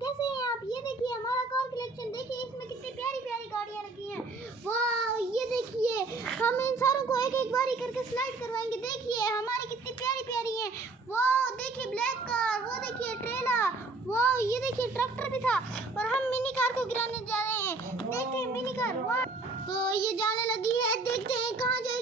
कैसे हैं आप? ये देखिए हमारा कार कलेक्शन, देखिए इसमें कितनी प्यारी प्यारी गाड़ियाँ रखी हैं। वाह, ये देखिए हम इन सारों को एक एक बारी करके स्लाइड करवाएंगे। देखिए हमारी कितनी प्यारी प्यारी हैं। वाह, देखिए ब्लैक कार, वो देखिए ट्रेलर, वाह ये देखिए ट्रैक्टर भी था। और हम मिनी कार को गिराने जा रहे हैं। देखते हैं मिनी कार। वाह, तो ये जाने लगी है, देखते हैं कहाँ जाए।